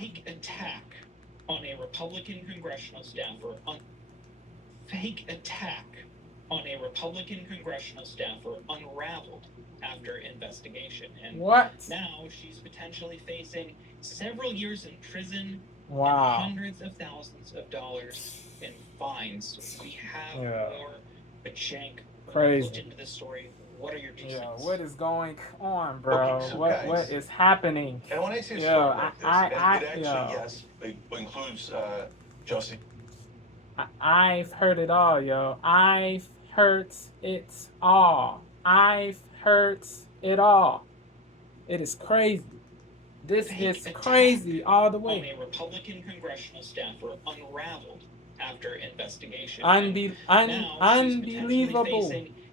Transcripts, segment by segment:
fake attack on a Republican congressional staffer unraveled after investigation. And What? now she's potentially facing several years in prison and Wow. hundreds of thousands of dollars in fines. We have more, but Shank, when you looked Crazy. into this story, what are your two Yeah, cents? what is going on, bro? Okay, so what guys, is happening? and when I say a Yo, story like this, and it actually, yo, yes, it includes Jussie. I've heard it all, yo. I've heard it all. I've heard it all. It is crazy. This is crazy all the On way. a Republican congressional staffer unraveled after investigation. Unbelievable.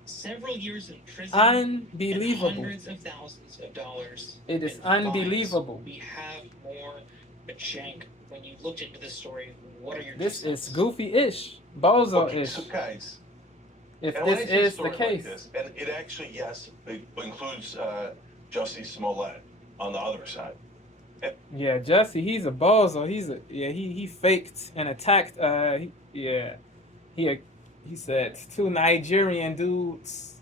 Several years in prison Unbelievable. and hundreds of thousands of dollars. It is unbelievable. We have more, but Shank, when you looked into this story, what are your This two is cents? goofy-ish, bozo-ish. Okay, so guys, if and when this I say a is the story case. like this, and it actually, yes, it includes Jussie Smollett on the other side. Yeah, Jesse, he's a bozo. He faked and attacked. He said two Nigerian dudes.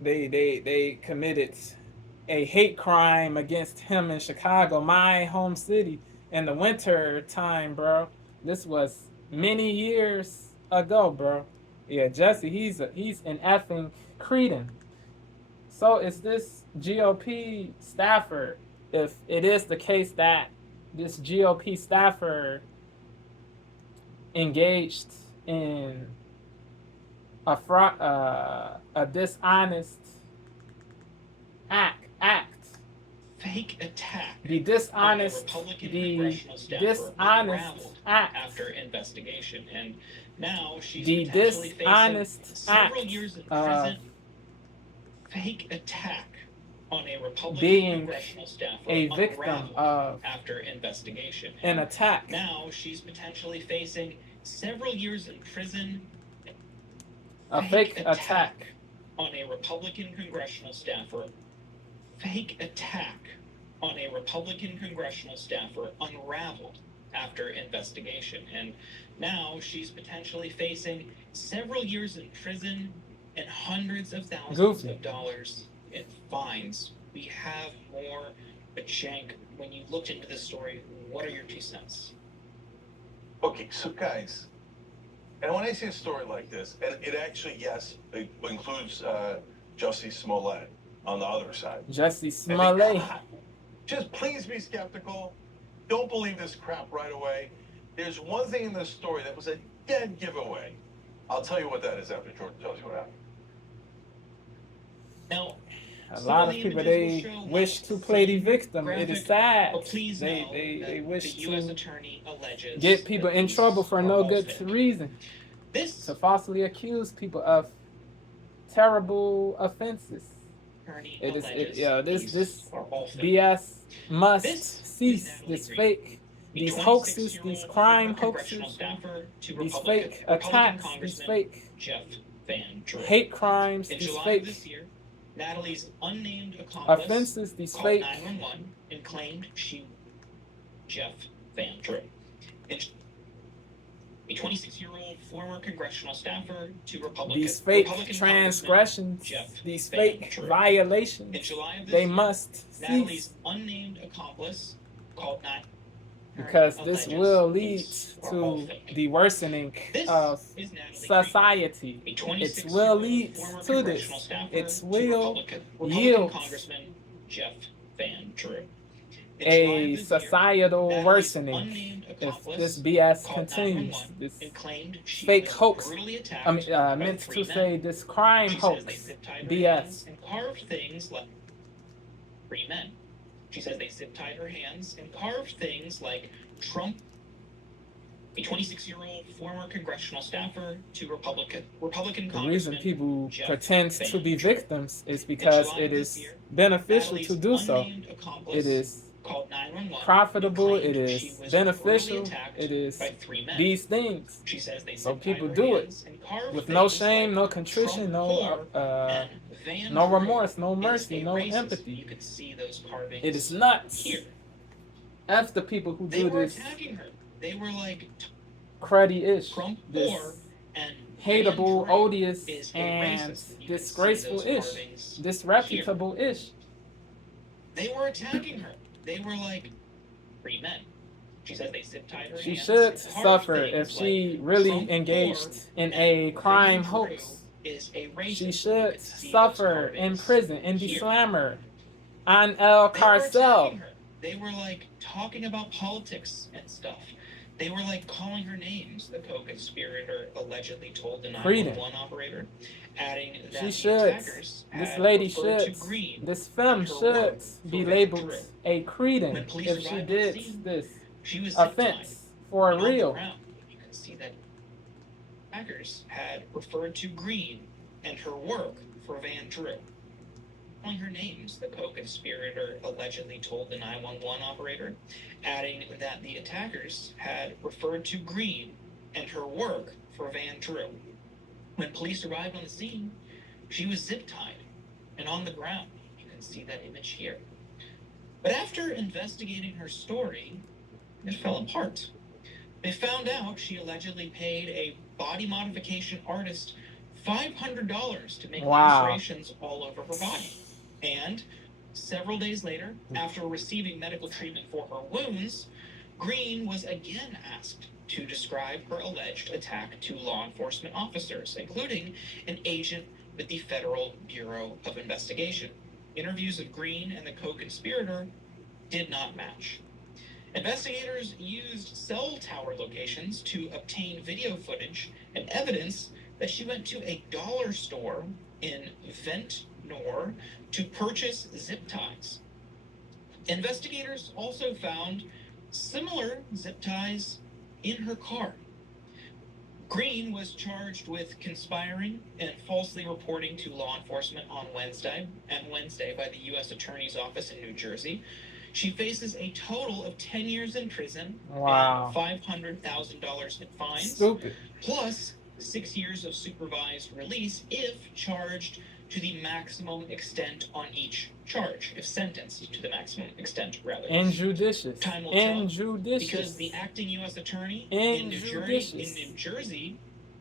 They committed a hate crime against him in Chicago, my home city, in the winter time, bro. This was many years ago, bro. Yeah, Jesse, he's an effing cretin. So is this GOP staffer? If it is the case that this GOP staffer engaged in a dishonest act, Fake attack. the dishonest act, after investigation, and now she's the potentially dishonest facing several act years in of prison. Fake attack on a Republican being congressional staffer a victim of after investigation. an attack. Now she's potentially facing several years in prison. A fake attack on a Republican congressional staffer. Fake attack on a Republican congressional staffer unraveled after investigation. And now she's potentially facing several years in prison and hundreds of thousands of dollars in fines. We have more, but Shank, when you looked into this story, what are your 2 cents? Okay, so guys, and when I say a story like this, and it actually, yes, it includes Jussie Smollett on the other side. Jussie Smollett. Just please be skeptical. Don't believe this crap right away. There's one thing in this story that was a dead giveaway. I'll tell you what that is after Jordan tells you what happened. Now, a lot of people, they wish to play the victim. It is sad. They wish to get people in trouble for no good reason. To falsely accuse people of terrible offenses. This BS must cease. This fake, these hoaxes, these crime hoaxes, these fake attacks, these fake hate crimes, these fake Natalie's unnamed accomplice offenses, these called fake 911 and claimed she Jeff Van Drew. A 26-year-old former congressional staffer to Republican. These fake transgressions, these fake violations, they must cease. Natalie's unnamed accomplice called 9. Because this will lead to the worsening of society. It will lead to this. It will yield a societal worsening if this BS continues. This fake hoax, meant to say this crime hoax, BS. And carved things like 3 men. She says they zip-tied her hands and carved things like Trump, a 26-year-old former congressional staffer to Republican The reason people pretend to be victims is because it is beneficial to do so. It is profitable, it is beneficial, it is these things. So people do it with no shame, no contrition, no remorse, no mercy, no empathy. It is nuts. F the people who They do were this attacking her. They were like, cruddy-ish, Trump this whore and hateable, Van Drew odious, is a and racist. You can see disgraceful-ish, those carvings here. disreputable-ish. They were attacking her. They were like, free men. She says they zip tied her She hands. should and carved suffer if things she like, really Trump engaged whore in and a crime Van Drew hoax. is a racist. She You should can see those suffer in carvings prison, in the here. slammer, on El They were attacking Carcel. her. They were like talking about politics and stuff. They were like calling her names. The co-conspirator allegedly told the 911 operator, adding that She the should. attackers This had lady referred should. to Green This femme and her should work be for labeled Drew. a cretin When police if she arrived on the did scene, this she was zip-tied offense for and on the real. ground. You can see that attackers had referred to Green and her work for Van Drew. Calling her names, the co-conspirator allegedly told the 911 operator, adding that the attackers had referred to Green and her work for Van Drew. When police arrived on the scene, she was zip-tied and on the ground. You can see that image here. But after investigating her story, it fell apart. They found out she allegedly paid a body modification artist $500 to make lacerations all over her body. And several days later, after receiving medical treatment for her wounds, Green was again asked to describe her alleged attack to law enforcement officers, including an agent with the Federal Bureau of Investigation. Interviews of Green and the co-conspirator did not match. Investigators used cell tower locations to obtain video footage and evidence that she went to a dollar store in Ventnor to purchase zip ties. Investigators also found similar zip ties in her car. Green was charged with conspiring and falsely reporting to law enforcement on Wednesday by the U.S. Attorney's Office in New Jersey. She faces a total of 10 years in prison and $500,000 in fines, Stupid. plus 6 years of supervised release if charged to the maximum extent on each charge, if sentenced to the maximum extent, rather. Injudicious. Time will tell, Injudicious. because the acting U.S. attorney in New Jersey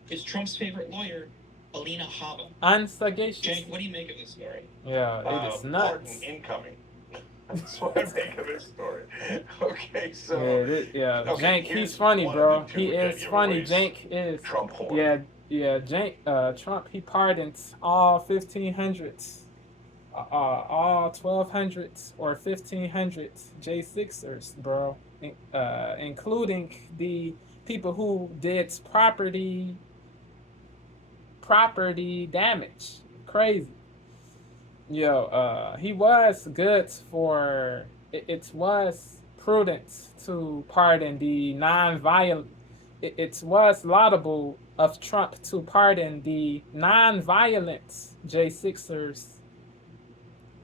is Trump's favorite lawyer, Alina Habba. Unsagacious. Jake, what do you make of this story? Yeah, it is nuts. Pardon incoming. That's what I make of this story. Okay, so yeah, okay, Jank, here's he's funny, one bro. of the two He is dead funny. giveaways. Jank is. Trump whore. Yeah, Jank. Trump, he pardoned all 1500s, all 1200s or 1500s J6ers, bro, including the people who did property damage. Crazy. Yo, he was good for it was prudent to pardon the non-violent. It was laudable of Trump to pardon the non-violent J6ers.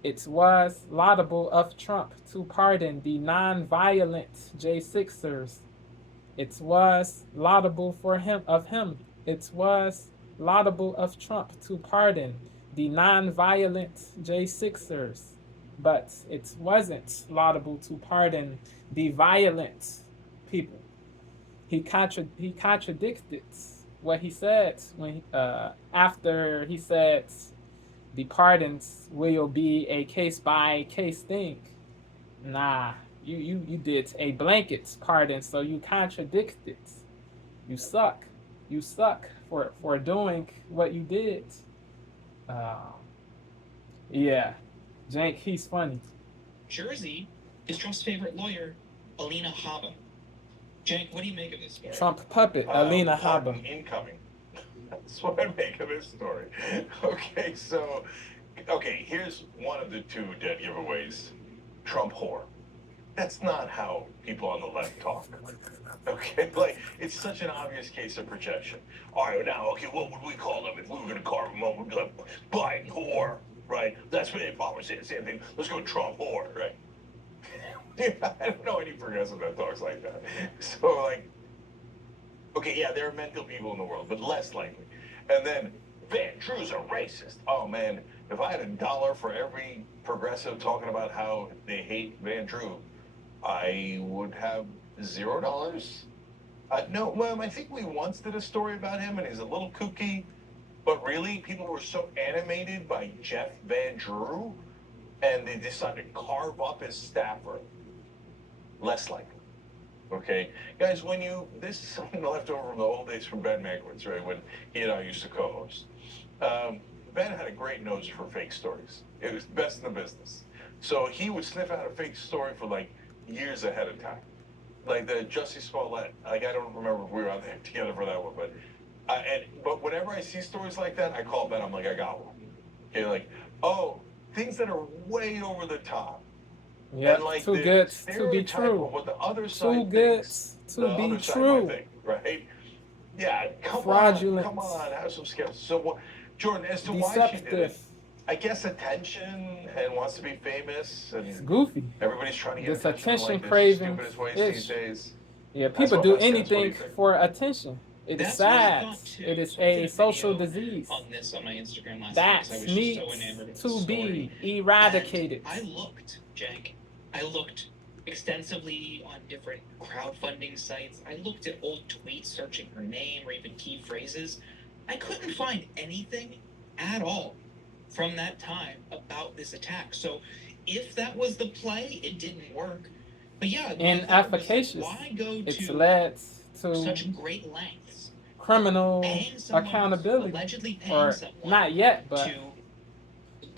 It was laudable of Trump to pardon the non-violent J6ers. It was laudable for him. It was laudable of Trump to pardon the non-violent J6ers, but it wasn't laudable to pardon the violent people. He contradicted what he said when after he said the pardons will be a case-by-case thing. Nah, you did a blanket pardon, so you contradicted. You suck. You suck for doing what you did. Yeah, Jank, he's funny. Jersey is Trump's favorite lawyer, Alina Habba. Jank, what do you make of this story? Trump puppet, Alina pardon Habba. incoming. That's what I make of this story. Okay, so here's one of the two dead giveaways. Trump whore. That's not how people on the left talk. Okay, like, it's such an obvious case of projection. All right, now, okay, what would we call them if we were going to carve them up? We'd be like, Biden whore, right? That's what if I was saying the same thing. Let's go Trump whore, right? Dude, I don't know any progressive that talks like that. So, like, okay, yeah, there are mental people in the world, but less likely. And then, Van Drew's a racist. Oh, man, if I had $1 for every progressive talking about how they hate Van Drew, I would have $0. No, well, I think we once did a story about him, and he's a little kooky. But really, people were so animated by Jeff Van Drew, and they decided to carve up his staffer. Less likely. Okay, guys, this is something left over from the old days from Ben Mankiewicz, right? When he and I used to co-host. Ben had a great nose for fake stories. It was best in the business. So he would sniff out a fake story for like years ahead of time. Like the Jussie Smollett. Like I don't remember if we were out there together for that one, but whenever I see stories like that, I call Ben. I'm like, I got one. Okay, like, oh, things that are way over the top. Yeah, like too good to be stereotype true. of what the other Too side good thinks to the be other side true. might think, right? Yeah, Fraudulent. come on, have some skills. So, Jordan, as to why she did it, Deceptive. I guess attention and wants to be famous, It's and goofy. everybody's trying to get This attention attention like this craving stupidest ways ish. these days. Yeah, That's people what do makes sense. What do anything you think? for attention. It is That's what I sad. thought, too. It is So I did a a social video disease on this on my Instagram last that night because I was just so needs enamored with the to story. be eradicated. And I looked, Jank. I looked extensively on different crowdfunding sites. I looked at old tweets searching her name or even key phrases. I couldn't find anything at all from that time about this attack. So if that was the play, it didn't work. But yeah, Inefficacious. why go It's to led to such great lengths? criminal Paying someone, accountability. allegedly paying Or someone not yet, but to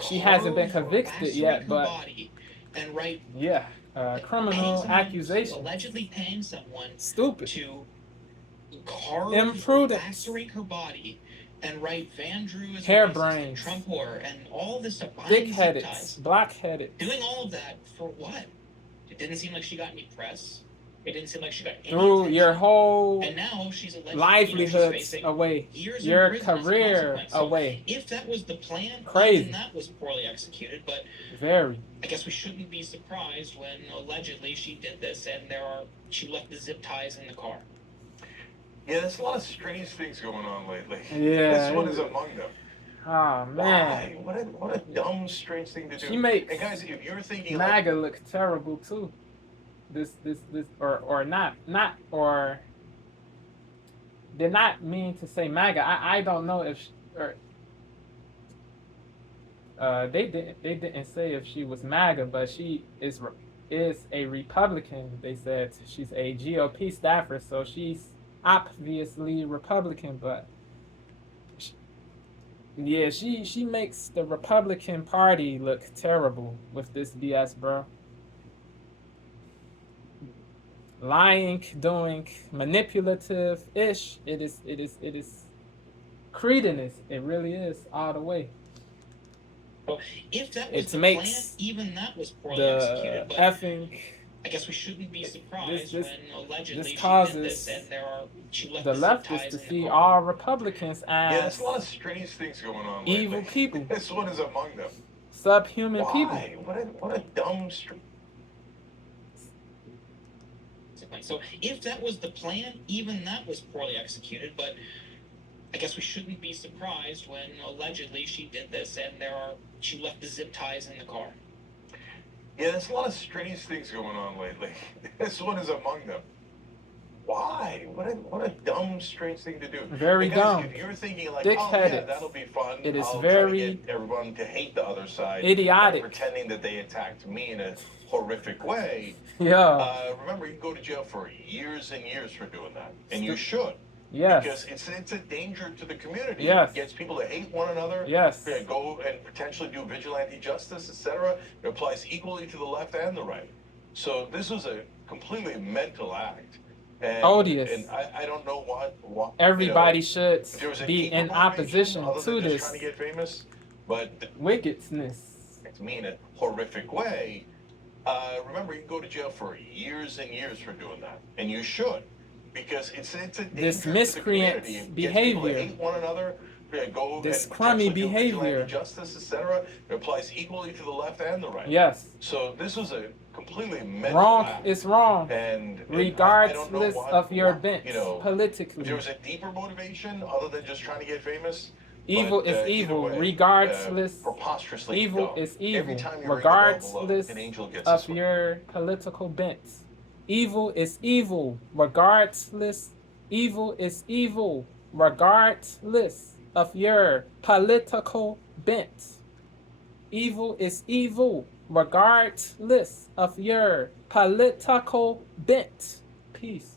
she hasn't been carve or convicted lacerate yet, her but body and write yeah, criminal accusation. allegedly paying someone Stupid. to carve Imprudent. or lacerate her body and write Van Drew as Harebrained. Trump whore and all this stuff behind Thick-headed. zip ties. Black-headed. Doing all of that for what? It didn't seem like she got any press. It didn't seem like she got any Threw attention. your whole And now she's allegedly, livelihoods she's facing away. years in Your prison as a career consequence. So away. if that was the plan, Crazy. even that was poorly executed. But Very. I guess we shouldn't be surprised when allegedly she did this and she left the zip ties in the car. Yeah, there's a lot of strange things going on lately. Yeah. This one is among them. Oh man. Why? What a dumb, strange thing to do. She makes and guys, if you're thinking MAGA look terrible too. This or not or did not mean to say MAGA. I don't know if they didn't say if she was MAGA, but she is a Republican. They said she's a GOP staffer, so she's obviously Republican, but yeah, she makes the Republican Party look terrible with this BS, bro. Lying, doing manipulative-ish. It is cretinous. It really is all the way. Well, if that was It the makes plan, even that was poorly The executed. But effing I guess we shouldn't be surprised this when allegedly this she causes did this and she left the the zip leftists ties to in the see car. all Republicans yeah, as there's a lot of strange things going on evil lately. people, This one is among them. subhuman people. Why? What a dumb. So if that was the plan, even that was poorly executed. But I guess we shouldn't be surprised when allegedly she did this and she left the zip ties in the car. Yeah, there's a lot of strange things going on lately. This one is among them. Why? What a dumb, strange thing to do. Very because dumb. If you're thinking like, Dick-headed. oh yeah, that'll be fun. It is I'll very try to get everyone to hate the other side. idiotic. By pretending that they attacked me in a horrific way. Yeah. Remember, you can go to jail for years and years for doing that, and you should. Yes. Because it's a danger to the community. Yes. It gets people to hate one another. Yes. Go and potentially do vigilante justice, etc. It applies equally to the left and the right. So this was a completely mental act. And, Odious. And I don't know what Everybody should if there was a be deeper in motivation opposition other to than just this trying to get famous, but wickedness. it's me in a horrific way. Remember, you can go to jail for years and years for doing that, and you should, because it's a danger This to the miscreant community. It gets behavior. people to hate one another. Go This and crummy potentially do vigilante behavior. justice, etc. It applies equally to the left and the right. Yes. So this was a completely mental Wrong act. is wrong. And I don't know Regardless what, of your what, bench If politically. there was a deeper motivation other than just trying to get famous, Evil But, is either evil, way, regardless. preposterously Evil dumb. is Every evil, time you ring the bell below, regardless an angel gets of this one. your political bent. Evil is evil, regardless. Evil is evil, regardless of your political bent. Evil is evil, regardless of your political bent. Peace.